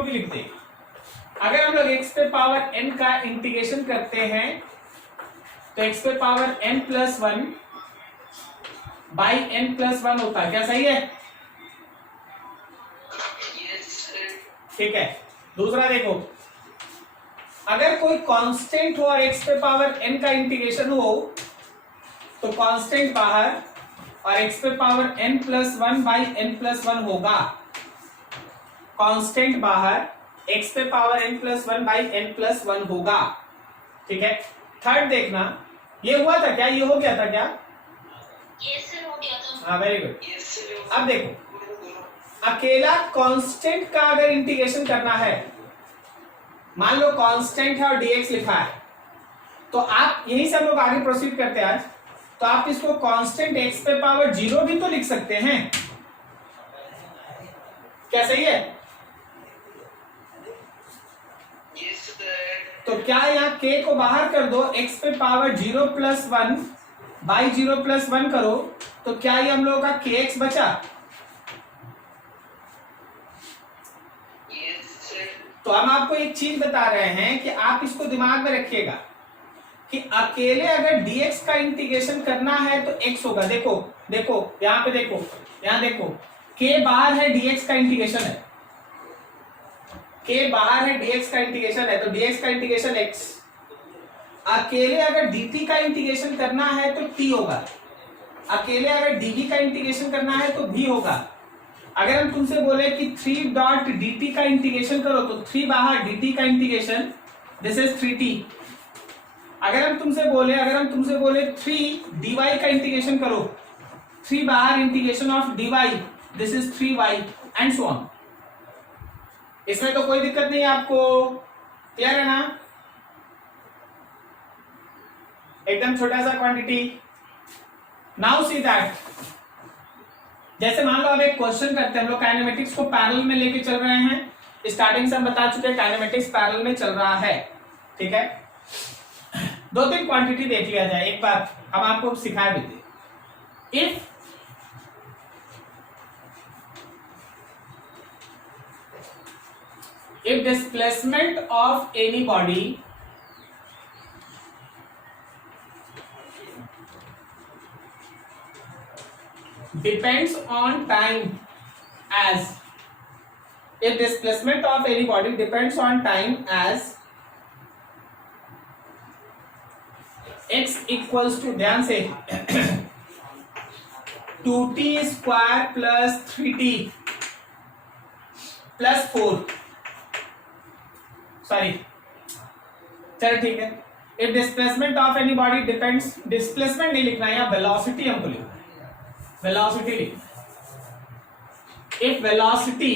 इसको भी लिख देंगे। अगर हम लोग x पे पावर n का इंटीग्रेशन करते हैं तो x पे power n plus 1 by n plus 1 होता है, क्या सही है? ठीक है। दूसरा देखो, अगर कोई कांस्टेंट हो और x पे पावर n का इंटीग्रेशन हो तो कांस्टेंट बाहर और x पे power n plus 1 by n plus 1 होगा। कांस्टेंट बाहर, x पे power n plus 1 by n plus 1 होगा। ठीक है। थर्ड देखना, ये हुआ था क्या? ये हो गया था क्या? यस सर, हो गया था। हाँ, वेरी गुड। अब देखो, अकेला कांस्टेंट का अगर इंटीग्रेशन करना है, मान लो कांस्टेंट है और dx लिखा है, तो आप यहीं से हम लोग आगे प्रोसीड करते हैं आज। तो आप इसको कांस्टेंट x पे पावर 0 भी तो लिख सकते हैं, क्या सही है? तो क्या यहाँ k को बाहर कर दो, x पे पावर 0 प्लस 1 बाई 0 प्लस 1 करो, तो क्या ये हम लोगों का kx बचा? तो हम आपको एक चीज बता रहे हैं कि आप इसको दिमाग में रखिएगा कि अकेले अगर dx का इंटीग्रेशन करना है तो x होगा। देखो देखो यहाँ पे देखो, यहाँ देखो, k बाहर है, dx का इंटीग्रेशन है, k बाहर है, dx का इंटीग्रेशन है, तो dx का इंटीग्रेशन x। अकेले अगर dt का इंटीग्रेशन करना है तो t होगा, अकेले अगर dv का इंटीग्रेशन करना है तो v होगा। अगर हम तुमसे बोले कि 3 डॉट dt का इंटीग्रेशन करो तो 3 बाहर, dt का इंटीग्रेशन दिस इज 3t। अगर हम तुमसे बोले 3 dy का इंटीग्रेशन करो, 3 बाहर, integration of dy this is 3y and so on. इसमें तो कोई दिक्कत नहीं है आपको, क्लियर है ना? एकदम छोटा सा क्वांटिटी। नाउ सी दैट, जैसे मान लो अब एक क्वेश्चन करते हैं, हम लोग काइनेमेटिक्स को पैरेलल में लेके चल रहे हैं। स्टार्टिंग से हम बता चुके हैं काइनेमेटिक्स पैरेलल में चल रहा है। ठीक है, 2-3 क्वांटिटी देख लिया जाए एक बार, हम आपको सिखाए भी थे। if displacement of any body depends on time as x equals to, ध्यान से, 2t square plus 3t plus 4, sorry, चलो ठीक है। If displacement of any body depends, displacement नहीं लिखना है, या वेलोसिटी हमको लिखना है, वेलोसिटी लिखना है। If velocity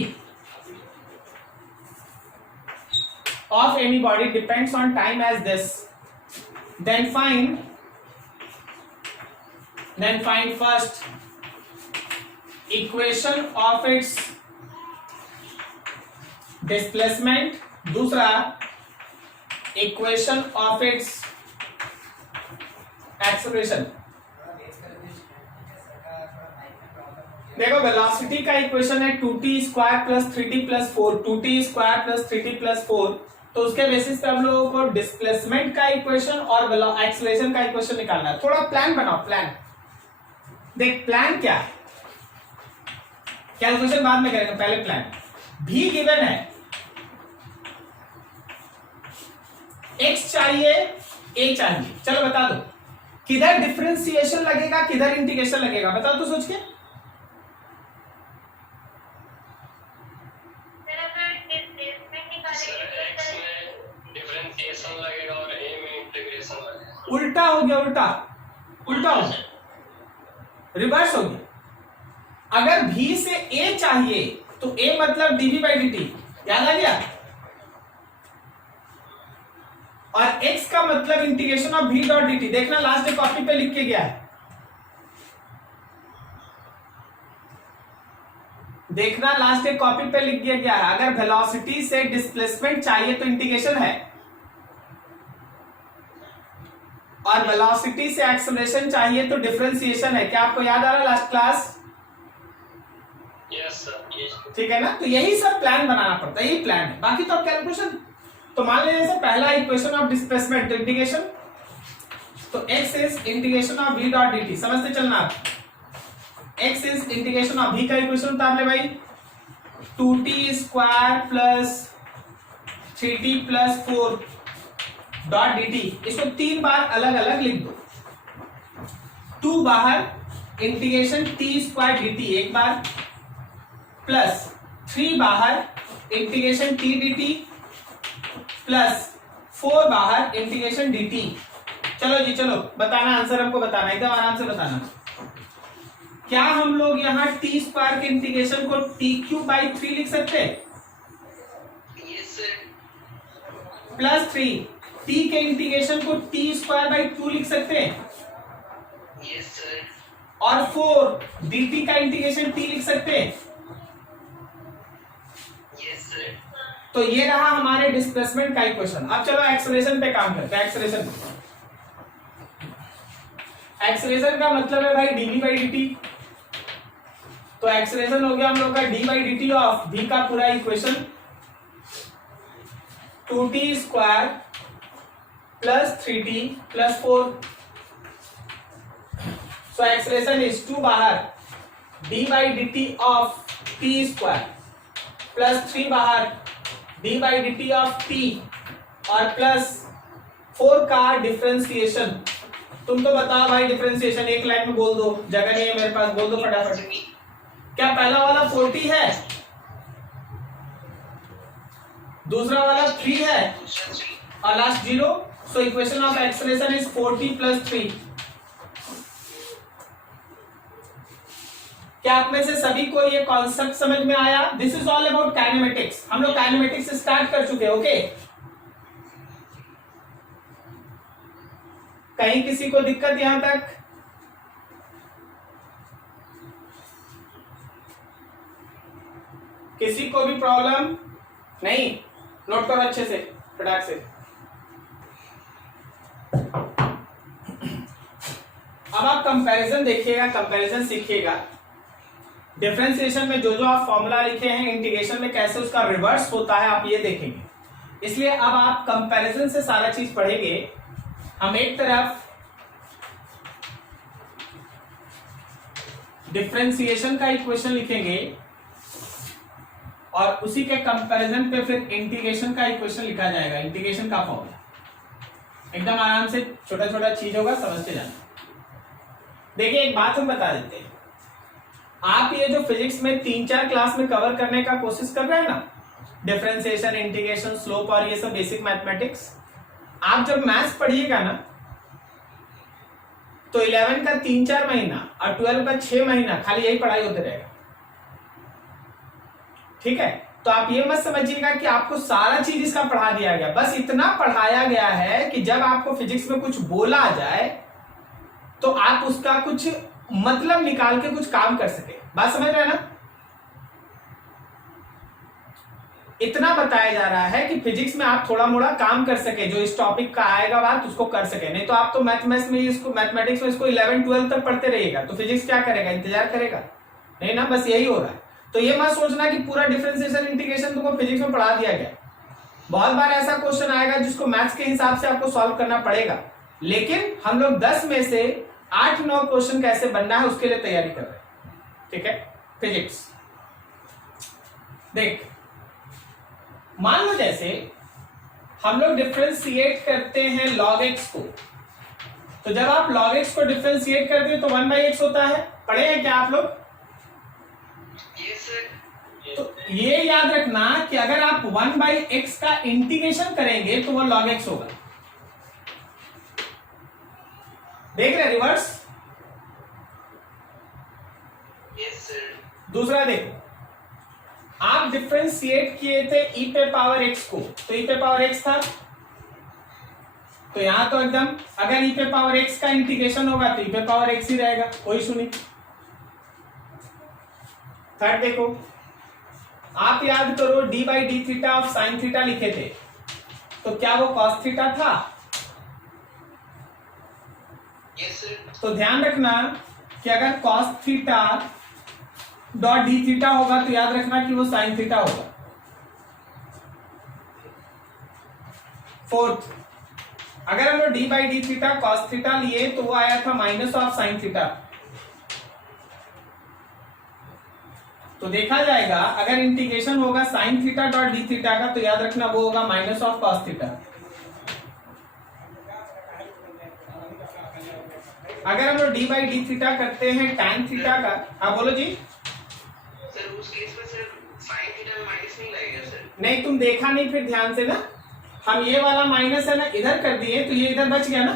of any body depends on time as this, then find first equation of its displacement, दूसरा equation of its acceleration। देखो वेलोसिटी का इक्वेशन है 2t square plus 3t plus 4, 2t square plus 3t plus 4। तो उसके basis पे हम लोगों को डिस्प्लेसमेंट का इक्वेशन और एक्सेलरेशन का इक्वेशन निकालना है। थोड़ा प्लान बनाओ, प्लान देख, प्लान क्या है, कैलकुलेशन बाद में करेंगे, पहले प्लान। भी गिवन है, x चाहिए, a चाहिए, चलो बता दो किधर डिफरेंशिएशन लगेगा, किधर इंटीग्रेशन लगेगा, बताओ तो सोच के। उल्टा हो गया, उल्टा हो गया, रिवर्स हो गया। अगर v से a चाहिए तो a मतलब dv बाई dt, याद आ गया, और x का मतलब integration of v dot dt। देखना लास्ट डे कॉपी पे लिख के गया है, देखना लास्ट डे कॉपी पे लिख के गया है। अगर वेलोसिटी से डिस्प्लेसमेंट चाहिए तो इंटीग्रेशन है, और वेलोसिटी से एक्सेलरेशन चाहिए तो डिफरेंशिएशन है। क्या आपको याद आ रहा है लास्ट क्लास? Yes sir. ठीक है ना। तो यही सब प्लान बनाना पड़ता है, यही प्लान है, बाकी तो कैलकुलेशन। तो मान लीजिए जैसे पहला इक्वेशन ऑफ डिस्प्लेसमेंट इंटीग्रेशन, तो x is integration of v dot dt, समझते चलना आप। x is integration of v का इक्वेशन उतार ले भाई, 2t square plus 3t plus 4 dot dt। इसको 3 बार अलग अलग लिख दो। 2 बाहर इंटीग्रेशन t स्क्वायर dt एक बार, प्लस 3 बाहर इंटीग्रेशन t dt, प्लस 4 बाहर इंटीग्रेशन dt। चलो जी चलो, बताना आंसर, हमको बताना, एकदम आराम से बताना। क्या हम लोग यहाँ टी स्क्वायर के इंटीग्रेशन को टी क्यूब बाई 3 लिख सकते हैं? प्लस 3 टी के इंटीग्रेशन को टी स्क्वायर बाई 2 लिख सकते हैं? और 4 dt का इंटीग्रेशन t लिख सकते हैं? तो ये रहा हमारे डिस्प्लेसमेंट का इक्वेशन। अब चलो एक्सेलरेशन पे काम करते हैं। एक्सेलरेशन का मतलब है भाई dv बाई dt। तो एक्सेलरेशन हो गया हम लोग का d by dt of v का पूरा equation, 2t square plus 3t plus 4। So acceleration is 2 बाहर d by dt of t square plus 3 बाहर d by dt of t और प्लस 4 का डिफरेंशिएशन। तुम तो बताओ भाई, डिफरेंशिएशन एक लाइन में बोल दो, जगह नहीं है मेरे पास, बोल दो फटाफट। क्या पहला वाला 40 है, दूसरा वाला 3 है और last 0? So equation of acceleration is 40 plus 3। क्या आप में से सभी को ये कॉन्सेप्ट समझ में आया? This is all about kinematics. हम लोग काइनेमेटिक्स से स्टार्ट कर चुके हैं, ओके? कहीं किसी को दिक्कत यहां तक? किसी को भी प्रॉब्लम नहीं? नोट करो अच्छे से, फटाक से। अब आप कंपैरिजन देखिएगा, कंपैरिजन सीखिएगा। डिफरेंशिएशन में जो जो आप फॉर्मूला लिखे हैं, इंटीग्रेशन में कैसे उसका रिवर्स होता है, आप ये देखेंगे। इसलिए अब आप कंपैरिजन से सारा चीज पढ़ेंगे। हम एक तरफ डिफरेंशिएशन का इक्वेशन लिखेंगे और उसी के कंपैरिजन पे फिर इंटीग्रेशन का इक्वेशन लिखा जाएगा, इंटीग्रेशन का फॉर्मूला। एकदम आराम से, छोटा छोटा चीज होगा, समझते जाना। देखिए एक बात हम बता देते हैं, आप ये जो फिजिक्स में 3-4 क्लास में कवर करने का कोशिश कर रहे हैं ना, डिफरेंशिएशन, इंटीग्रेशन, स्लोप और ये सब बेसिक मैथमेटिक्स, आप जब मैथ्स पढ़िएगा ना तो 11 का 3-4 महीना और 12 का 6 महीना खाली यही पढ़ाई होते रहेगा। ठीक है? तो आप ये मत समझिएगा कि आपको सारा चीज इसका पढ़ा दिया गया, बस इतना पढ़ाया गया है कि जब आपको फिजिक्स में कुछ बोला जाए तो आप उसका कुछ मतलब निकाल के कुछ काम कर सके। बात समझ रहे हैं ना? इतना बताया जा रहा है कि फिजिक्स में आप थोड़ा मोड़ा काम कर सके, जो इस टॉपिक का आएगा बात उसको कर सके। नहीं तो आप तो मैथमेटिक्स में इसको 11-12 तक पढ़ते रहिएगा, तो फिजिक्स क्या करेगा? इंतजार करेगा? नहीं ना, बस यही हो रहा है। तो ये मत सोचना कि पूरा डिफरेंशिएशन, इंटीग्रेशन तुमको फिजिक्स में पढ़ा दिया गया। बहुत बार ऐसा क्वेश्चन आएगा जिसको मैथ्स के हिसाब से आपको सॉल्व करना पड़ेगा, लेकिन हम लोग 10 में से 8-9 क्वेश्चन कैसे बनना है उसके लिए तैयारी कर रहे हैं। ठीक है? फिजिक्स देख, मान लो जैसे हम लोग डिफरेंशिएट करते हैं log x को, तो जब आप log x को डिफरेंशिएट करते हैं तो 1/x होता है। पढ़े हैं क्या आप लोग? तो ये याद रखना कि अगर आप 1/x का इंटीग्रेशन करेंगे तो वो log x होगा। देख रहे रिवर्स? दूसरा देखो, आप डिफरेंशिएट किए थे e पे पावर x को, तो e पे पावर x था, तो यहां तो एकदम अगर e पे पावर x का इंटीग्रेशन होगा तो e पे पावर x ही रहेगा, कोई इशू नहीं। थर्ड देखो, आप याद करो d by D theta of sine theta लिखे थे, तो क्या वो कॉस थीटा था? Yes, sir. तो ध्यान रखना कि अगर cos theta dot D theta होगा तो याद रखना कि वो साइन थीटा होगा। फोर्थ, अगर हम लोग D by D theta cos theta लिए तो वो आया था माइनस ऑफ साइन थीटा। तो देखा जाएगा अगर इंटीग्रेशन होगा sine theta dot D theta का तो याद रखना वो होगा माइनस ऑफ कॉस थीटा। अगर हम लोग डी बाई डी थीटा करते हैं टैन थीटा का, हाँ बोलो जी सर उस केस में सर साइन थीटा में माइनस नहीं लगेगा सर? नहीं, तुम देखा नहीं फिर ध्यान से ना, हम ये वाला माइनस है ना इधर कर दिए तो ये इधर बच गया ना।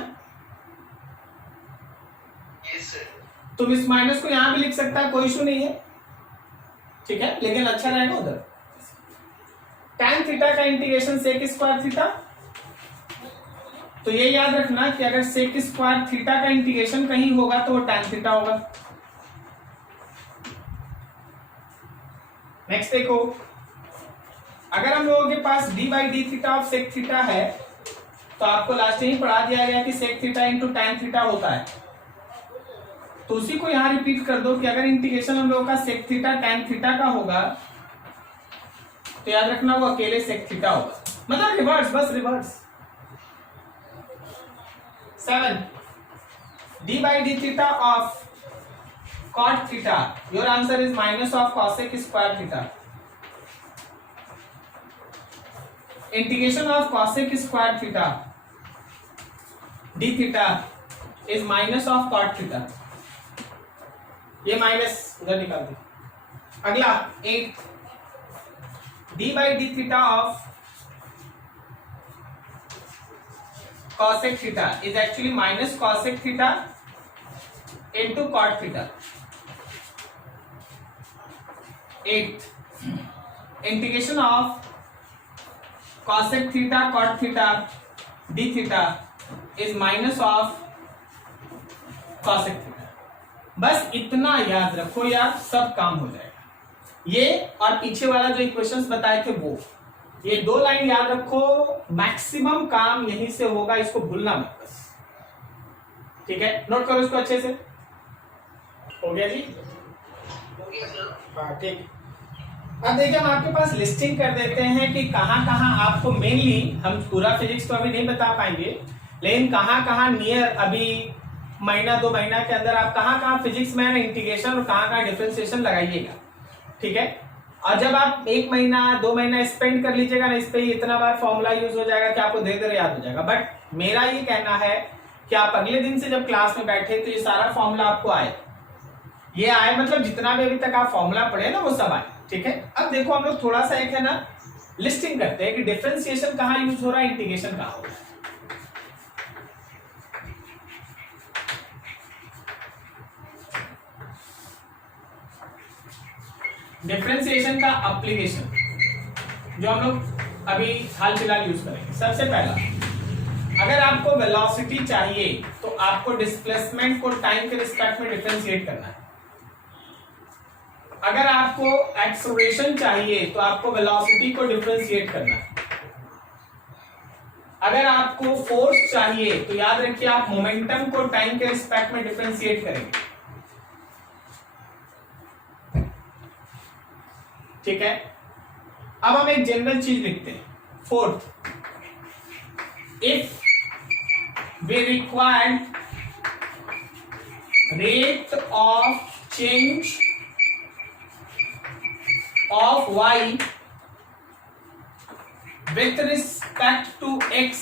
Yes sir. तुम इस माइनस को यहां भी लिख सकता है, कोई इशू नहीं है, ठीक है, लेकिन अच्छा रहेगा उधर। टैन थीटा का इंटीग्रेशन सेक स्क्वायर थीटा, तो ये याद रखना कि अगर सेक स्क्वायर थीटा का इंटीग्रेशन कहीं होगा तो वो टैन थीटा होगा। नेक्स्ट देखो, अगर हम लोगों के पास D by D theta of sec theta है तो आपको लास्ट में ही पढ़ा दिया गया कि sec theta into tan theta होता है, तो उसी को यहां रिपीट कर दो कि अगर इंटीग्रेशन हम लोगों का सेक थीटा टैन थीटा का होगा तो याद रखना वो अकेले सेक थीटा होगा, मतलब रिवर्स, बस reverse. 7 d by D theta of cot theta, your answer is minus of cosec square theta. Integration of cosec square theta d theta is minus of cot theta, ये minus उधर निकाल दो। अगला 8 d by D theta of cosec theta is actually minus cosec theta into cot theta। 8 integration of cosec theta cot theta d theta is minus of cosec theta। बस इतना याद रखो यार, सब काम हो जाएगा। ये और पीछे वाला जो इक्वेशंस बताए थे वो, ये 2 लाइन याद रखो, मैक्सिमम काम यहीं से होगा, इसको भूलना मत बस, ठीक है। नोट करो इसको अच्छे से। हो गया जी? हो गया सर। हाँ ठीक। अब देखिए हम आपके पास लिस्टिंग कर देते हैं कि कहाँ कहाँ आपको मेनली, हम पूरा फिजिक्स तो अभी नहीं बता पाएंगे, लेकिन कहाँ कहाँ नियर अभी महीना 2 महीना के अंदर आप कहाँ कहाँ फिजिक्स में इंटीग्रेशन और कहाँ कहाँ डिफरेंशिएशन लगाइएगा, ठीक है। और जब आप 1 महीना 2 महीना स्पेंड कर लीजिएगा ना इस पे, इतना बार फॉर्मूला यूज हो जाएगा कि आपको धीरे धीरे याद हो जाएगा। बट मेरा ये कहना है कि आप अगले दिन से जब क्लास में बैठे तो ये सारा फॉर्मूला आपको आए, ये आए मतलब जितना भी अभी तक आप फॉर्मूला पढ़े ना वो सब आए, ठीक है। अब देखो हम लोग थोड़ा सा एक है ना लिस्टिंग करते हैं कि डिफरेंशिएशन कहाँ यूज हो रहा है, इंटीग्रेशन कहाँ हो रहा है। डिफरेंशिएशन का एप्लीकेशन जो हम लोग अभी हाल फिलहाल यूज करेंगे। सबसे पहला, अगर आपको वेलोसिटी चाहिए तो आपको डिस्प्लेसमेंट को टाइम के रिस्पेक्ट में डिफरेंशिएट करना है। अगर आपको एक्सेलरेशन चाहिए तो आपको वेलोसिटी को डिफरेंशिएट करना है। अगर आपको फोर्स चाहिए तो याद रखिए आप मोमेंटम को टाइम के रिस्पेक्ट में डिफरेंशिएट करेंगे, ठीक है। अब हम एक जनरल चीज लिखते हैं। 4th, if we required rate of change of y with respect to x,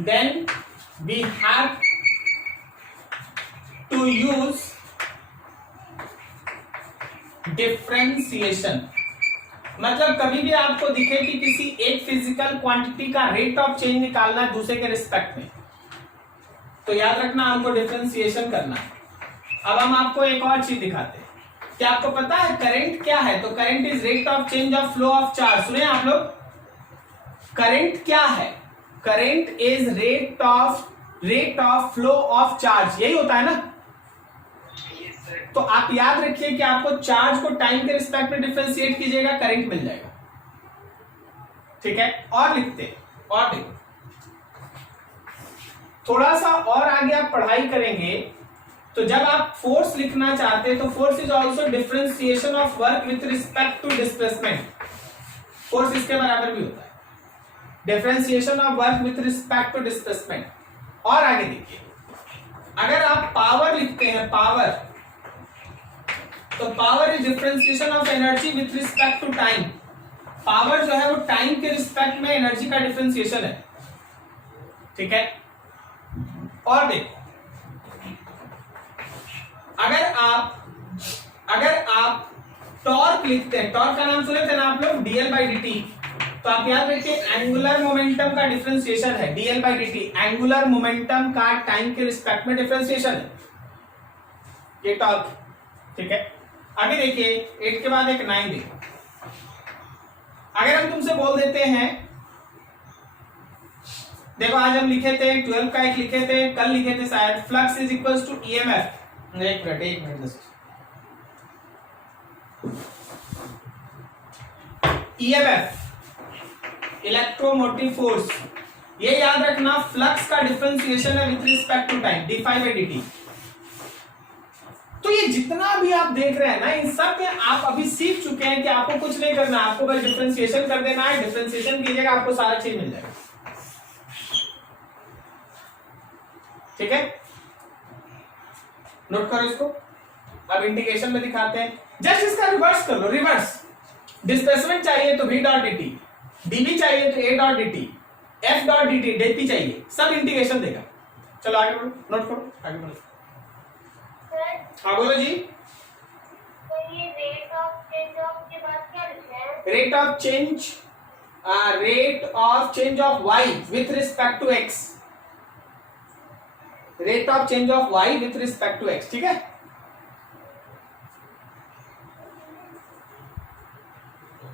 then we have to use differentiation. मतलब कभी भी आपको दिखे कि किसी एक फिजिकल क्वांटिटी का रेट ऑफ चेंज निकालना है दूसरे के रिस्पेक्ट में, तो याद रखना हमको डिफरेंशिएशन करना है। अब हम आपको एक और चीज दिखाते हैं। क्या आपको पता है करंट क्या है? तो current is rate of change of flow of charge. सुने आप लोग, करंट क्या है? Current is rate of flow of charge, यही होता है ना। तो आप याद रखिए कि आपको चार्ज को टाइम के रिस्पेक्ट में डिफरेंशिएट कीजिएगा, करंट मिल जाएगा, ठीक है। और लिखते और देखो थोड़ा सा और आगे आप पढ़ाई करेंगे तो जब आप फोर्स लिखना चाहते हैं तो force is also differentiation of work with respect to displacement. Force इसके बराबर भी होता है, differentiation of work with respect to displacement. और आगे देखिए, अगर आप पावर लिखते हैं पावर, तो power is differentiation of energy with respect to time. Power जो है वो टाइम के रिस्पेक्ट में एनर्जी का डिफरेंशिएशन है, ठीक है। और देखो, अगर आप टॉर्क लिखते हैं, टॉर्क का नाम सुने थे ना आप लोग, डीएल बाई डी, तो आप याद रखिए एंगुलर मोमेंटम का डिफरेंशिएशन है DL by D. Angular momentum का टाइम के रिस्पेक्ट में डिफरेंशिएशन है ये टॉर्क, ठीक है। आगे देखिए 8 के बाद एक 9 देखो। अगर हम तुमसे बोल देते हैं, देखो आज हम लिखे थे 12 का एक लिखे थे, कल लिखे थे शायद, flux is equals to EMF. एक मिनट ईएमएफ इलेक्ट्रोमोटिव फोर्स, ये याद रखना, फ्लक्स का डिफरेंशिएशन है with respect to time, d phi by d t. तो ये जितना भी आप देख रहे हैं ना, इन सब में आप अभी सीख चुके हैं कि आपको कुछ नहीं करना, आपको बस डिफरेंशिएशन कर देना है, डिफरेंशिएशन कीजिएगा आपको सारा चीज मिल जाएगा, ठीक है। नोट करो इसको। अब इंटीग्रेशन में दिखाते हैं, जस्ट इसका रिवर्स कर लो, रिवर्स। डिस्प्लेसमेंट चाहिए तो v डॉट dt, dv चाहिए तो a dot dt, f dot dt, dp चाहिए, सब इंटीग्रेशन देगा। चलो आगे बढ़ो, नोट करो, आगे बढ़ो। हाँ बोलो जी। तो ये रेट ऑफ चेंज ऑफ के बाद क्या लिखा है? Rate of change of y with respect to x, rate of change of y with respect to x, ठीक है।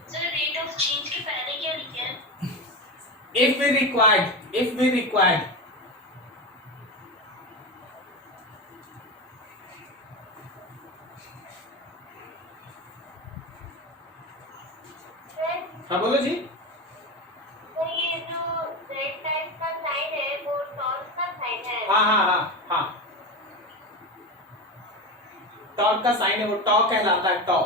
सर रेट ऑफ चेंज के पहले क्या लिखा है? if we required हाँ बोलो जी। तो ये जो रेड टाइप का साइन है वो टॉर्क का साइन है। हाँ टॉर्क का साइन है, वो टॉ कहलाता है, टॉ।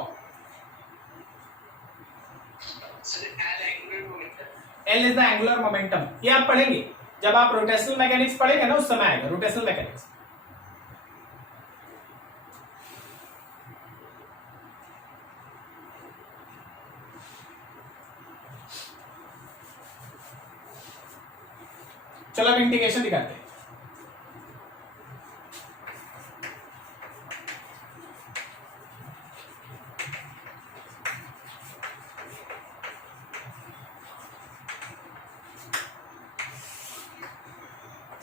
L is the angular momentum, ये आप पढ़ेंगे जब आप रोटेशनल मैकेनिक्स पढ़ेंगे ना, उस समय आएगा रोटेशनल मैकेनिक्स। चलो अब इंटीग्रेशन दिखाते हैं।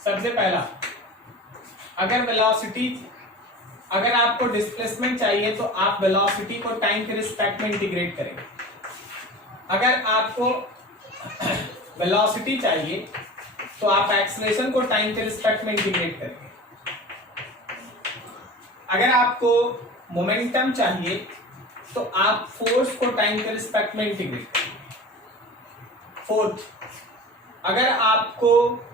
सबसे पहला, अगर आपको डिस्प्लेसमेंट चाहिए तो आप वेलोसिटी को टाइम के रिस्पेक्ट में इंटीग्रेट करेंगे। अगर आपको वेलोसिटी चाहिए तो आप एक्सेलरेशन को टाइम के रिस्पेक्ट में इंटीग्रेट करेंगे। अगर आपको मोमेंटम चाहिए तो आप फोर्स को टाइम के रिस्पेक्ट में इंटीग्रेट करेंगे। फोर्थ, अगर आपको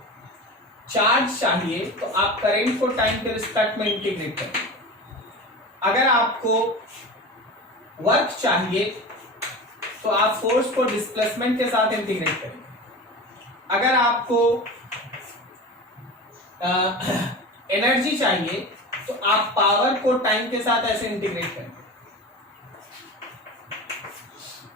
चार्ज चाहिए तो आप करंट को टाइम के रिस्पेक्ट में इंटीग्रेट करेंगे। अगर आपको वर्क चाहिए तो आप फोर्स को डिस्प्लेसमेंट के साथ इंटीग्रेट करेंगे। अगर आपको एनर्जी चाहिए तो आप पावर को टाइम के साथ ऐसे इंटीग्रेट करेंगे।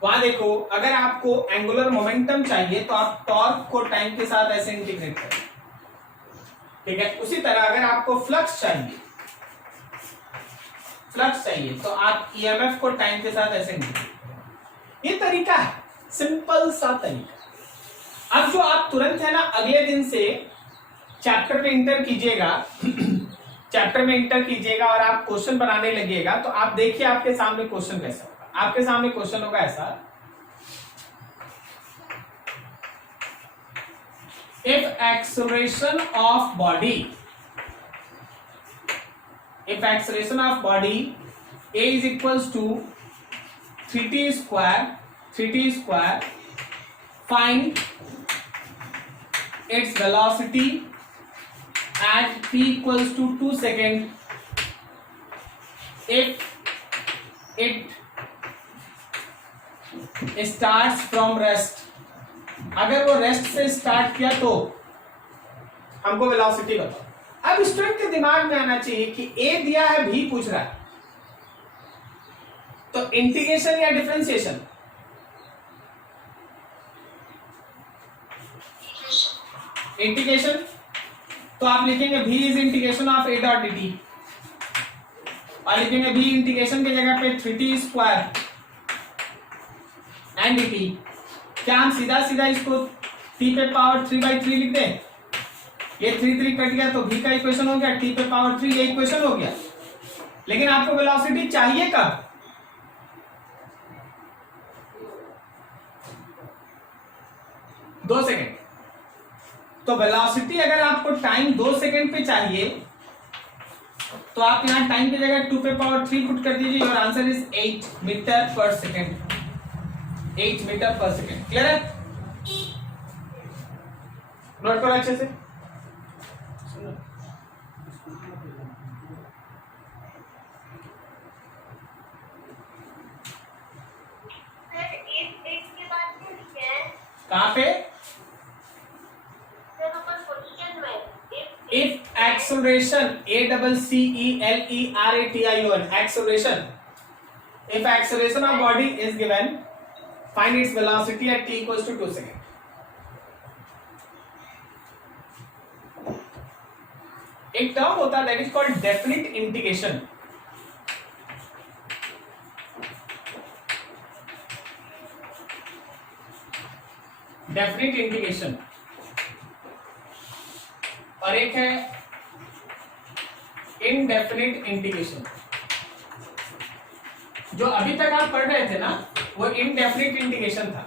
वहां देखो, अगर आपको एंगुलर मोमेंटम चाहिए तो आप टॉर्क को टाइम के साथ ऐसे इंटीग्रेट करेंगे, ठीक है। उसी तरह अगर आपको फ्लक्स चाहिए तो आप ईएमएफ को टाइम के साथ ऐसे इंटीग्रेट करेंगे। ये तरीका है, सिंपल सा तरीका। अब जो आप तुरंत है ना अगले दिन से चैप्टर में इंटर कीजिएगा और आप क्वेश्चन बनाने लगिएगा, तो आप देखिए आपके सामने क्वेश्चन कैसा होगा। आपके सामने क्वेश्चन होगा ऐसा, if acceleration of body a is equals to 3t square, find its velocity at t equals to 2 seconds if it starts from rest, अगर वो रेस्ट से स्टार्ट किया तो हमको वेलोसिटी बताओ। अब स्टूडेंट के दिमाग में आना चाहिए कि ए दिया है, भी पूछ रहा है, तो इंटीग्रेशन या डिफरेंशिएशन? इंटीग्रेशन। तो आप लिखेंगे v is integration of a dot dt, और लिखेंगे v इंटीग्रेशन की जगह पे 3t स्क्वायर एंड dt। क्या हम सीधा सीधा इसको t पे पावर 3/3 लिख दें? ये 3 कट गया तो v का इक्वेशन हो गया, t पे पावर 3 ये इक्वेशन हो गया। लेकिन आपको वेलोसिटी चाहिए कब? दो सेकेंड। तो वेलोसिटी अगर आपको टाइम 2 सेकेंड पे चाहिए तो आप यहां टाइम की जगह 2 पे पावर 3 पुट कर दीजिए, और आंसर इज 8 मीटर पर सेकेंड। 8 मीटर पर सेकेंड। क्लियर है? नोट करो अच्छे से। कहां पे? If acceleration, acceleration, acceleration, if acceleration of body is given, find its velocity at t equals to 2 seconds. एक टर्म होता है that is called definite integration. Definite integration, और एक है इनडेफिनिट इंटीग्रेशन। जो अभी तक आप पढ़ रहे थे ना, वो इनडेफिनिट इंटीग्रेशन था।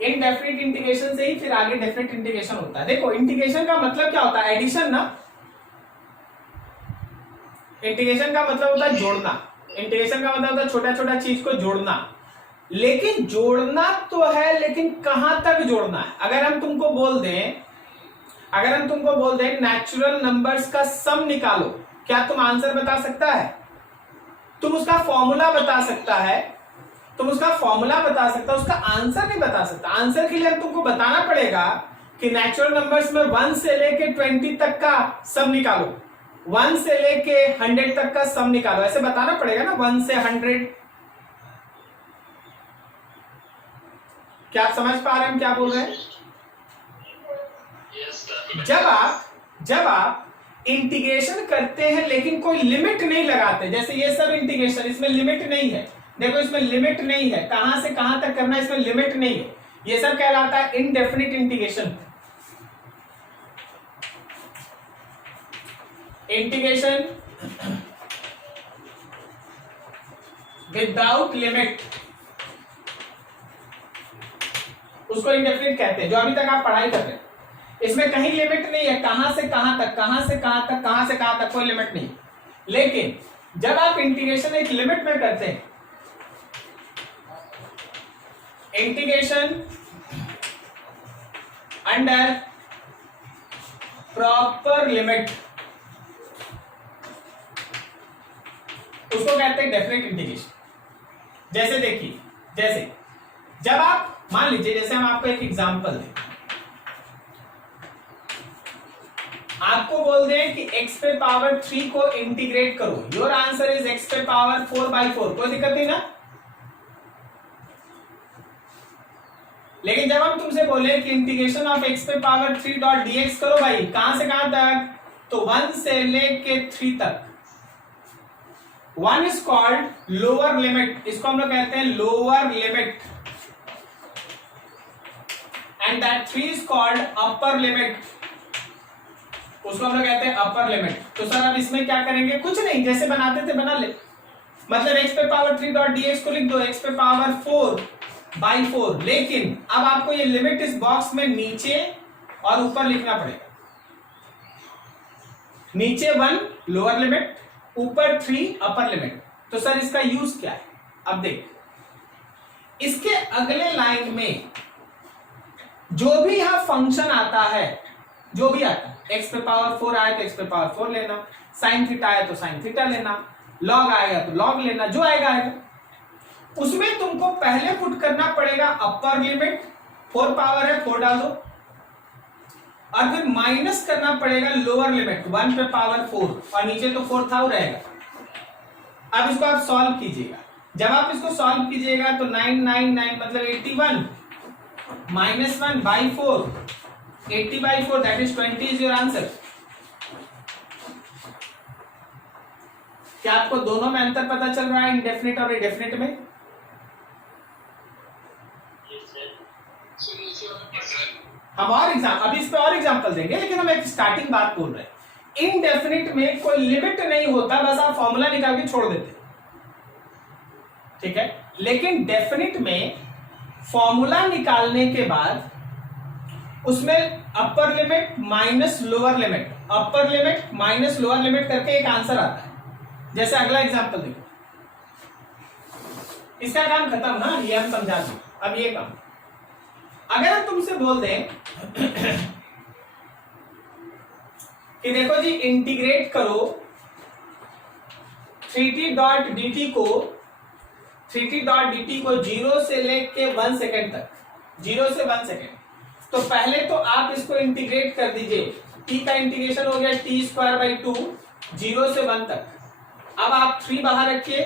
इनडेफिनिट इंटीग्रेशन से ही फिर आगे डेफिनिट इंटीग्रेशन होता है। देखो, इंटीग्रेशन का मतलब क्या होता है? एडिशन ना। इंटीग्रेशन का मतलब होता है जोड़ना। इंटीग्रेशन का मतलब होता है छोटा छोटा चीज को जोड़ना। लेकिन जोड़ना तो है, लेकिन कहां तक जोड़ना है? अगर हम तुमको बोल दें नेचुरल नंबर्स का सम निकालो, क्या तुम आंसर बता सकता है? तुम उसका फॉर्मूला बता सकता है, उसका आंसर नहीं बता सकता। आंसर के लिए तुमको बताना पड़ेगा कि नेचुरल नंबर्स में 1 से लेके 20 तक का सम निकालो, 1 से लेके 100 तक का सम निकालो, ऐसे बताना पड़ेगा ना, 1 से 100। क्या आप समझ पा रहे हैं क्या बोल रहे हैं? जब आप इंटीग्रेशन करते हैं लेकिन कोई लिमिट नहीं लगाते, जैसे ये सब इंटीग्रेशन, इसमें लिमिट नहीं है। देखो, इसमें लिमिट नहीं है, कहां से कहां तक करना है, इसमें लिमिट नहीं है। ये सब कहलाता है indefinite integration. Integration without limit, उसको इंडेफिनिट कहते हैं। जो अभी तक आप पढ़ाई कर रहे हैं, इसमें कहीं लिमिट नहीं है, कहां से कहां तक, कहां से कहां तक, कहां से कहां तक, कोई लिमिट नहीं। लेकिन जब आप इंटीग्रेशन एक लिमिट में करते हैं, इंटीग्रेशन अंडर प्रॉपर लिमिट, उसको कहते हैं डेफिनेट इंटीग्रेशन। जैसे देखिए, जैसे जब आप मान लीजिए, जैसे हम आपको एक एग्जांपल दें, आपको बोल दें कि x पे पावर 3 को इंटीग्रेट करो, योर आंसर इज x पे पावर 4/4, कोई दिक्कत नहीं ना। लेकिन जब हम तुमसे बोले कि इंटीग्रेशन ऑफ x पे पावर 3 डॉट dx करो भाई, कहां से कहां तक? तो 1 से लेके 3 तक। 1 इज कॉल्ड लोअर लिमिट, इसको हम लोग कहते हैं lower limit, and that 3 is called upper limit, उसको हम लोग कहते हैं अपर लिमिट। तो सर अब इसमें क्या करेंगे? कुछ नहीं, जैसे बनाते थे बना ले। मतलब x पे पावर 3 डॉट dx को लिख दो x पे पावर 4/4। लेकिन अब आपको ये लिमिट इस बॉक्स में नीचे और ऊपर लिखना पड़ेगा। नीचे 1 लोअर लिमिट, ऊपर 3 अपर लिमिट। तो सर इसका यूज क्या है? अब देख, इसके अगले लाइन में जो भी यहां फंक्शन आता है, जो भी आता है, x पे पावर 4 आए तो x पे पावर 4 लेना, साइन थीटा आए तो साइन थीटा लेना, लॉग आएगा तो लॉग लेना, जो आएगा आएगा। उसमें तुमको पहले पुट करना पड़ेगा अपर लिमिट, 4 पावर है 4 डाल दो, और फिर माइनस करना पड़ेगा लोअर लिमिट 1 पे पावर 4, और नीचे तो 4 था रहेगा। अब इसको आप सॉल्व कीजिएगा। जब आप इसको सॉल्व कीजिएगा तो 999 मतलब 81 minus 1 by 4, 80 by 4 that is 20 is your answer. क्या आपको दोनों में अंतर पता चल रहा है, इंडेफिनिट और इंडेफिनिट में? हम और अभी इस पे और एग्जांपल देंगे, लेकिन हम एक स्टार्टिंग बात बोल रहे हैं। इनडेफिनिट में कोई लिमिट नहीं होता, बस आप फॉर्मूला निकाल के छोड़ देते, ठीक है। लेकिन डेफिनिट में फॉर्मूला निकालने के बाद उसमें upper limit minus lower limit, upper limit minus lower limit करके एक आंसर आता है। जैसे अगला एग्जांपल देखो, इसका काम खत्म ना, ये हम समझा दें। अब ये काम, अगर हम तुमसे बोल दें कि देखो जी इंटीग्रेट करो 3t.dt को 0 से लेके 1 सेकेंड तक, 0 से 1 सेकेंड। तो पहले तो आप इसको इंटीग्रेट कर दीजिए, t का इंटीग्रेशन हो गया t²/2 0 से 1 तक। अब आप 3 बाहर रखिए,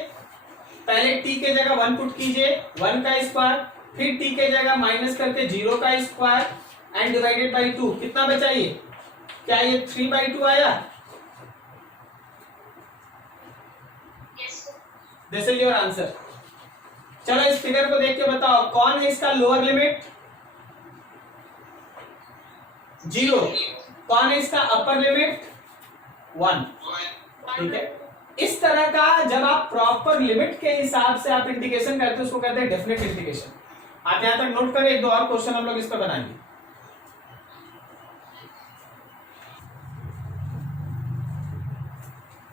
पहले t के जगह 1 पुट कीजिए, 1 का स्क्वायर, फिर t के जगह माइनस करके 0 का स्क्वायर एंड डिवाइडेड बाई 2, कितना बचा ये? क्या ये 3/2 आया? This is your answer. चलो इस फिगर को देख के बताओ कौन है इसका लोअर लिमिट? 0। कौन है इसका अपर लिमिट? 1। ठीक है, इस तरह का जब आप प्रॉपर लिमिट के हिसाब से आप इंटीग्रेशन करते हो उसको कहते हैं डेफिनेट इंटीग्रेशन। आप यहां तक नोट करें, एक दो और क्वेश्चन हम लोग इस पर बनाएंगे।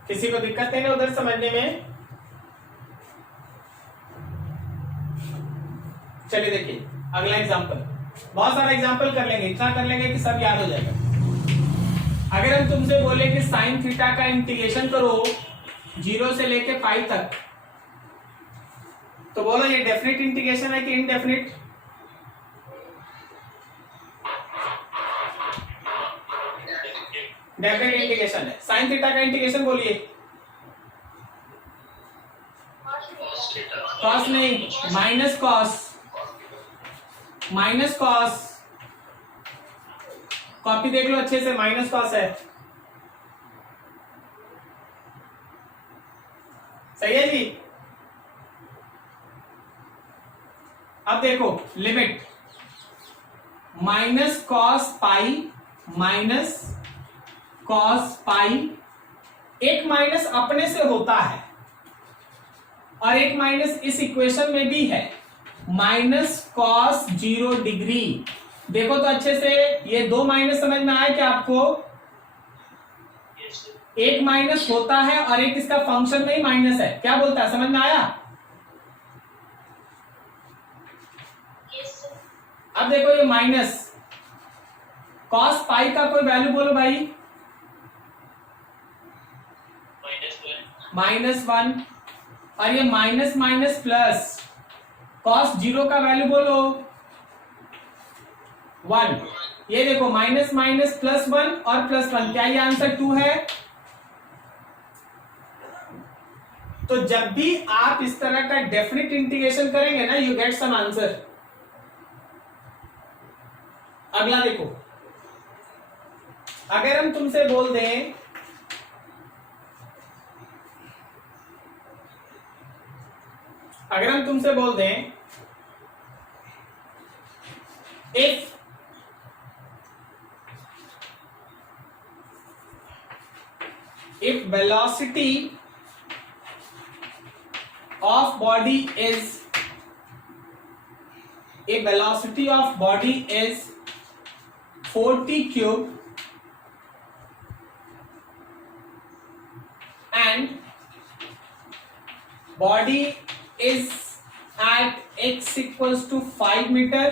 किसी को दिक्कत है ना उधर समझने में? चलिए देखिए अगला एग्जांपल, बहुत सारा एग्जांपल कर लेंगे, इतना कर लेंगे कि सब याद हो जाएगा। अगर हम तुमसे बोले कि साइन थीटा का इंटीग्रेशन करो 0 से लेके 5 तक, तो बोलो ये डेफिनेट इंटीग्रेशन है कि इनडेफिनिट? डेफिनेट इंटीग्रेशन है। साइन थीटा का इंटीग्रेशन बोलिए। कॉस नहीं, minus cos, minus cos, copy देख लो अच्छे से, माइनस कॉस है, सही है जी। अब देखो limit minus cos pi minus cos pi, एक माइनस अपने से होता है और एक माइनस इस इक्वेशन में भी है, माइनस कॉस 0 डिग्री। देखो तो अच्छे से, ये 2 माइनस समझ में आया क्या आपको? एक माइनस होता है और एक इसका फंक्शन में ही माइनस है, क्या बोलता है, समझ में आया? अब देखो ये माइनस कॉस पाई का कोई वैल्यू बोलो भाई, -1, और ये माइनस माइनस प्लस, कॉस 0 का वैल्यू बोलो 1। ये देखो माइनस माइनस +1 और +1, क्या ये आंसर 2 है? तो जब भी आप इस तरह का डेफिनेट इंटीग्रेशन करेंगे ना, यू गेट सम आंसर। अगला देखो, अगर हम तुमसे बोल दें if velocity of body is 40 cube and body is at x equals to 5 meter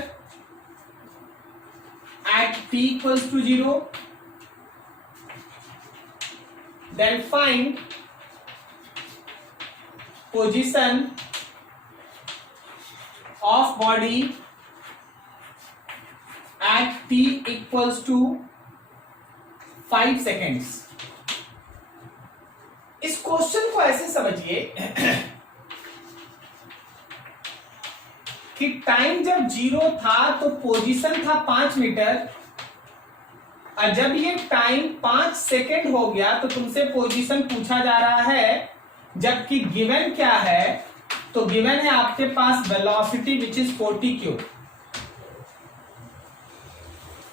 at t equals to 0, then find position of body at t equals to 5 seconds. इस question को ऐसे समझिए कि टाइम जब 0 था तो पोजीशन था 5 metre, और जब ये टाइम 5 सेकेंड हो गया तो तुमसे पोजीशन पूछा जा रहा है, जबकि गिवन क्या है, तो गिवन है आपके पास वेलोसिटी विच इज 40 क्यूब।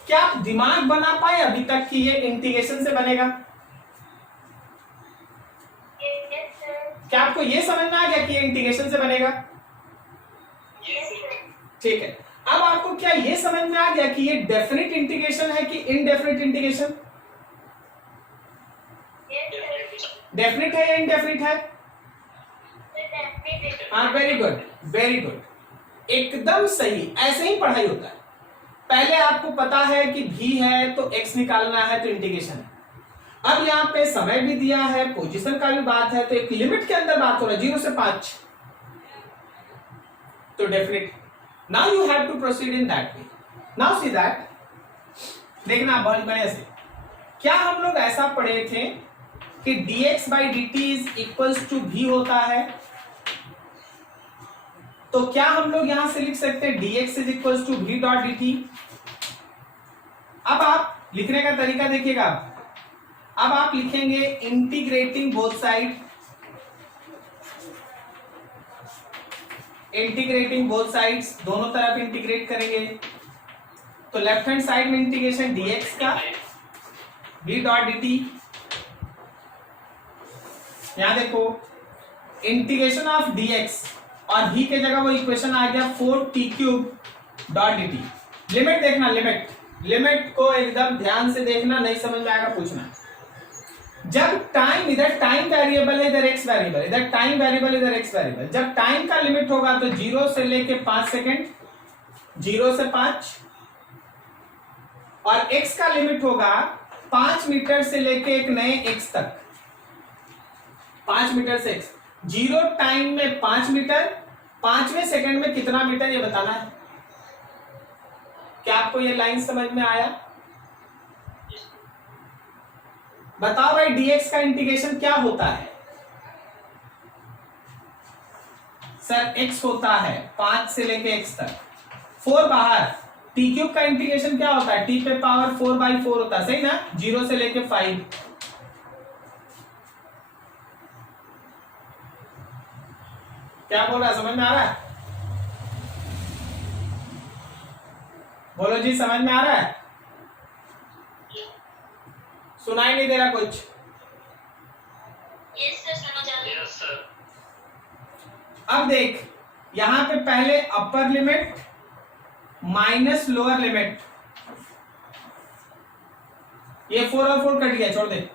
क्या आप दिमाग बना पाए अभी तक कि ये इंटीग्रेशन से बनेगा? Yes, sir. क्या आपको ये समझ में आ गया कि ये इंटीग्रेशन से बनेगा? Yes, sir. ठीक है, अब आपको क्या ये समझ में आ गया कि ये डेफिनेट इंटीग्रेशन है कि indefinite integration? Yes, sir. Definite है या इनडेफिनेट है? Sir, definitely. हाँ, वेरी गुड, वेरी गुड, एकदम सही। ऐसे ही पढ़ाई होता है। पहले आपको पता है कि भी है तो x निकालना है तो इंटीग्रेशन है। अब यहाँ पे समय भी दिया है, पोजीशन का भी बात है, तो एक लिमिट के अंदर बात हो रहा है 0 से 5, तो definite. Now you have to proceed in that way. Now see that, देखना बहुत बढ़िया से। क्या हम लोग ऐसा पढ़े थे कि dx by dt is equals to v होता है, तो क्या हम लोग यहां से लिख सकते हैं dx is equals to v dot dt? अब आप लिखने का तरीका देखिएगा। अब आप लिखेंगे integrating both side, integrating both sides, दोनों तरफ इंटीग्रेट करेंगे, तो लेफ्ट हैंड साइड में इंटीग्रेशन dx का v डॉट dt। यहां देखो इंटीग्रेशन ऑफ dx और v के जगह वो इक्वेशन आ गया 4t cube dot dt। Limit देखना, लिमिट, लिमिट को एकदम ध्यान से देखना, नहीं समझ में आएगा पूछना। जब टाइम, इधर टाइम वेरिएबल है, इधर x वेरिएबल, इधर टाइम वेरिएबल, इधर x वेरिएबल, जब टाइम का लिमिट होगा तो 0 से लेके 5 सेकेंड, 0 से 5, और x का लिमिट होगा 5 मीटर से लेके एक नए x तक, 5 मीटर से x। 0 टाइम में 5 मीटर, 5वें सेकंड में कितना मीटर ये बताना है। क्या आपको ये लाइन समझ में आया? बताओ भाई, dx का इंटीग्रेशन क्या होता है? सर x होता है 5 से लेके x तक, 4 बाहर, t क्यूब का इंटीग्रेशन क्या होता है? t पे पावर 4/4 होता है, सही ना? 0 से लेके 5। क्या बोल रहा है, समझ में आ रहा है? बोलो जी, समझ में आ रहा है? सुनाई नहीं दे रहा कुछ? Yes, sir. समझ आ गया। Yes, sir. अब देख, यहां पे पहले upper limit minus lower limit, ये 4 और 4 कट गया, छोड़ दे।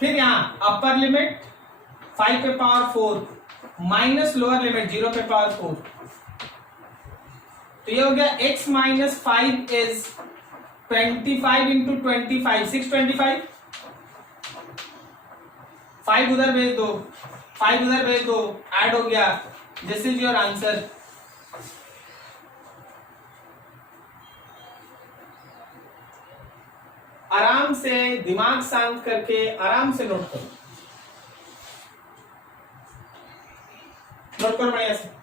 फिर यहां अपर लिमिट 5 पे पावर 4 माइनस लोअर लिमिट 0 पे पावर 4, तो ये हो गया x माइनस 5 इज 25 इंटू 25, 625। 5 उधर भेज दो, 5 उधर भेज दो, ऐड हो गया। This is your answer. आराम से दिमाग शांत करके आराम से नोट करो, नोट करो बढ़िया से।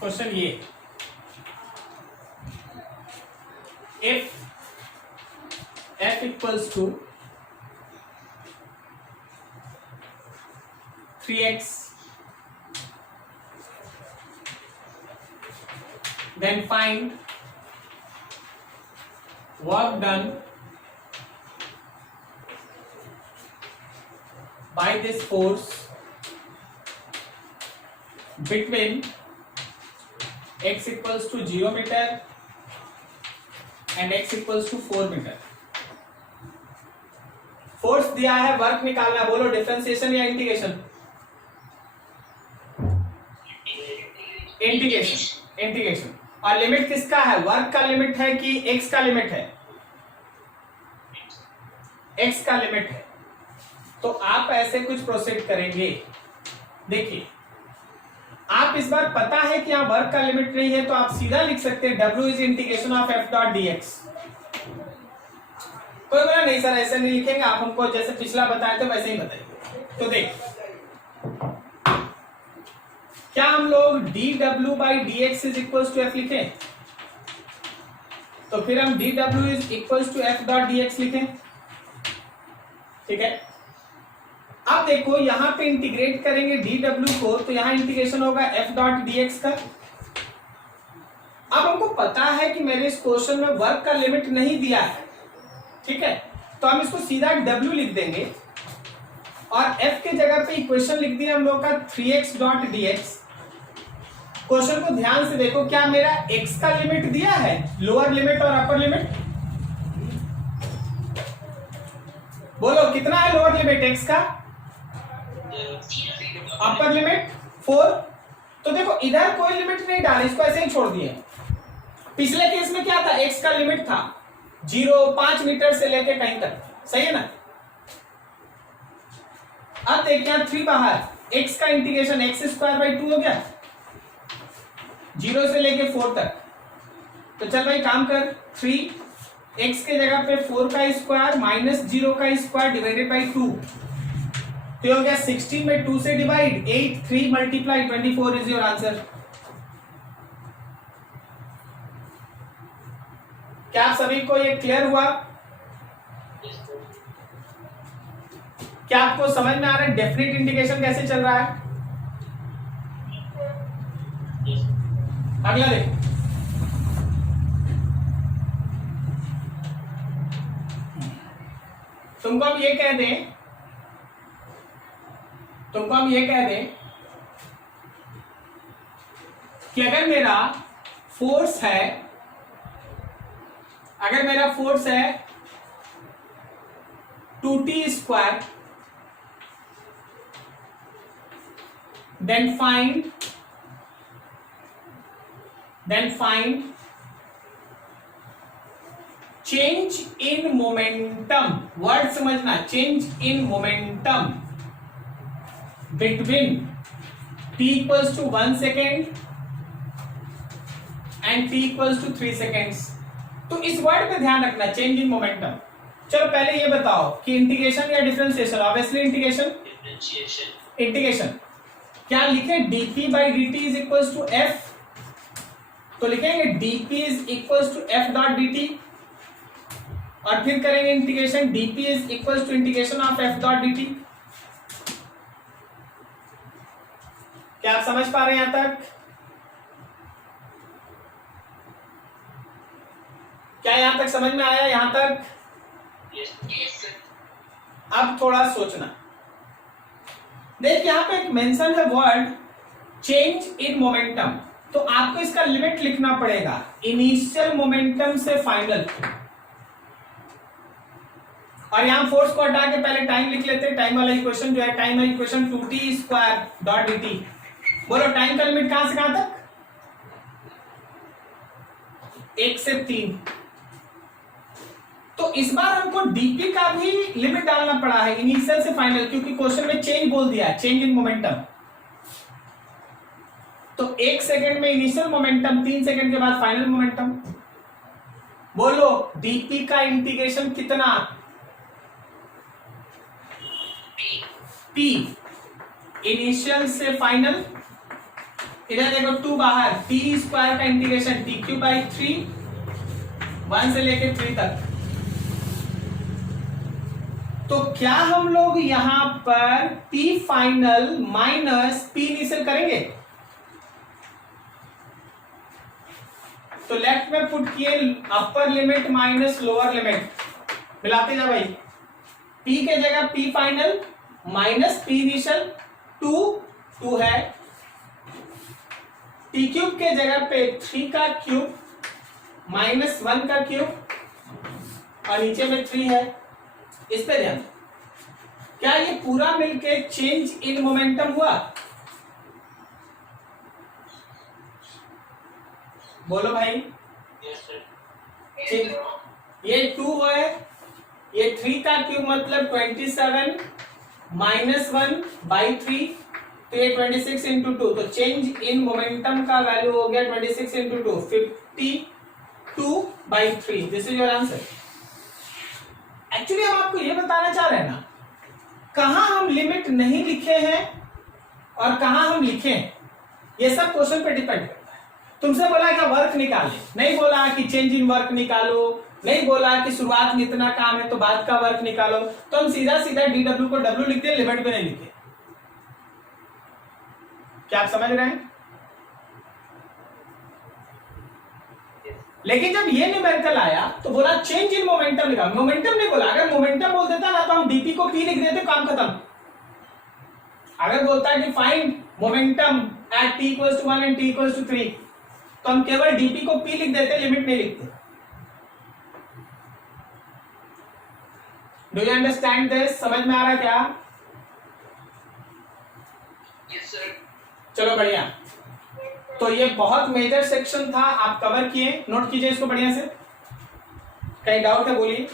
क्वेश्चन ये, if f equals to 3x, then find work done by this force between x equals to 0 meter and x equals to 4 metre. Force दिया है, वर्क निकालना, बोलो डिफरेंशिएशन या इंटीग्रेशन? Integration, integration. और लिमिट किसका है, वर्क का लिमिट है कि एक्स का लिमिट है, एक्स का लिमिट है। तो आप ऐसे कुछ प्रोसीड करेंगे। देखिए आप इस बार पता है कि यहाँ वर्क का लिमिट नहीं है, तो आप सीधा लिख सकते हैं W is integration of F dot d x. कोई बोला नहीं सर ऐसे नहीं लिखेंगे, आप हमको जैसे पिछला बताए थे वैसे ही बताइए। तो देख क्या हम लोग dw by d x is equal to f लिखें, तो फिर हम dw is equal to f dot d x लिखें। ठीक है, अब देखो यहां पे इंटीग्रेट करेंगे dw को, तो यहां इंटीग्रेशन होगा एफ डॉट डी एक्स का। अब हमको पता है कि मेरे इस क्वेश्चन में वर्क का लिमिट नहीं दिया है, ठीक है, तो हम इसको सीधा w लिख देंगे और f के जगह पे इक्वेशन लिख दिया हम लोग का 3x dot d x. Question को ध्यान से देखो, क्या मेरा x का लिमिट दिया है, लोअर लिमिट और अपर लिमिट, बोलो कितना है लोअर लिमिट x का, अपर लिमिट 4। तो देखो इधर कोई लिमिट नहीं डाली, इसको ऐसे ही छोड़ दिए। पिछले केस में क्या था, x का लिमिट था 0.5 मीटर से लेके कहीं तक, सही है ना। अब देखिए 3 बाहर, x का इंटीग्रेशन x स्क्वायर बाई 2 हो गया 0 से लेके 4 तक। तो चल भाई काम कर, 3x के जगह पे 4 का स्क्वायर माइनस 0 का स्क्वायर डिवाइडेड बाई 2, तो हो गया 16 में 2 से divide 8, 3 multiply 24 is your answer. क्या आप सभी को ये क्लियर हुआ? क्या आपको समझ में आ रहा है डेफिनेट इंटीग्रेशन कैसे चल रहा है? अगला देखो, तुमको हम ये कह दें, कि अगर मेरा फोर्स है 2t square, then find change in momentum, word समझना, change in momentum between t equals to 1 second and t equals to 3 seconds। तो इस वर्ड पे ध्यान रखना, चेंज इन मोमेंटम। चलो पहले ये बताओ कि इंटीग्रेशन या डिफरेंशिएशन, ऑब्वियसली इंटीग्रेशन क्या लिखे, dp by dt is equal to f, तो लिखेंगे dp is equal to f dot dt, और फिर करेंगे integration dp is equal to integration of f dot dt। क्या आप समझ पा रहे हैं यहां तक? क्या यहां तक समझ में आया? यहां तक अब थोड़ा सोचना। देख यहां पे एक मेंशन है वर्ड चेंज इन मोमेंटम, तो आपको इसका लिमिट लिखना पड़ेगा, इनिशियल मोमेंटम से फाइनल। और यहां फोर्स को हटा के पहले टाइम लिख लेते हैं, टाइम वाला इक्वेशन जो है, टाइम वाला equation 2t square dot dt। बोलो टाइम का लिमिट कहां से कहां तक, 1 से 3। तो इस बार हमको dp का भी लिमिट डालना पड़ा है, इनिशियल से फाइनल, क्योंकि क्वेश्चन में चेंज बोल दिया है, चेंज इन मोमेंटम। तो 1 सेकेंड में इनिशियल मोमेंटम, 3 सेकेंड के बाद फाइनल मोमेंटम। बोलो dp का इंटीग्रेशन कितना, p इनिशियल से फाइनल, इधर देखो 2 बाहर, t स्क्वायर का इंटीग्रेशन tq बाई 3, 1 से लेके 3 तक। तो क्या हम लोग यहां पर p final minus p initial करेंगे? तो लेफ्ट में पुट किए upper limit minus lower limit, मिलाते जा भाई, p के जगह p final minus p initial, 2 है, t क्यूब के जगह पे 3 का क्यूब माइनस 1 का क्यूब, और नीचे में 3 है। इस पे ध्यान, क्या ये पूरा मिलके चेंज इन मोमेंटम हुआ? बोलो भाई। Yes sir. ठीक, ये 2 है, ये 3 का क्यूब मतलब 27 -1/3, तो ये 26 इंटू 2, तो चेंज इन मोमेंटम का वैल्यू हो गया 26 into 2, 52/3। This is your answer. Actually हम आपको ये बताना चाह रहे हैं ना, कहां हम लिमिट नहीं लिखे हैं और कहां हम लिखे हैं, ये सब क्वेश्चन पे डिपेंड करता है। तुमसे बोला कि वर्क निकाले, नहीं बोला कि चेंज इन वर्क निकालो, नहीं बोला कि शुरुआत में इतना काम है तो बाद का वर्क निकालो, तो हम सीधा सीधा DW को W लिखते हैं, लिमिट पे नहीं लिखते। क्या आप समझ रहे हैं? लेकिन जब ये न्यूमेरिकल आया तो बोला चेंज इन मोमेंटम लिखा, मोमेंटम नहीं बोला। अगर मोमेंटम बोल देता ना तो हम डीपी को पी लिख देते, काम खत्म। अगर बोलता है कि find momentum at t = 1 and t = 3, तो हम केवल डीपी को पी लिख देते, लिमिट नहीं लिखते। Do you understand this? समझ में आ रहा है क्या? Yes sir. चलो बढ़िया। तो ये बहुत मेजर सेक्शन था, आप कवर किए, नोट कीजिए इसको बढ़िया से। कहीं डाउट है बोलिए।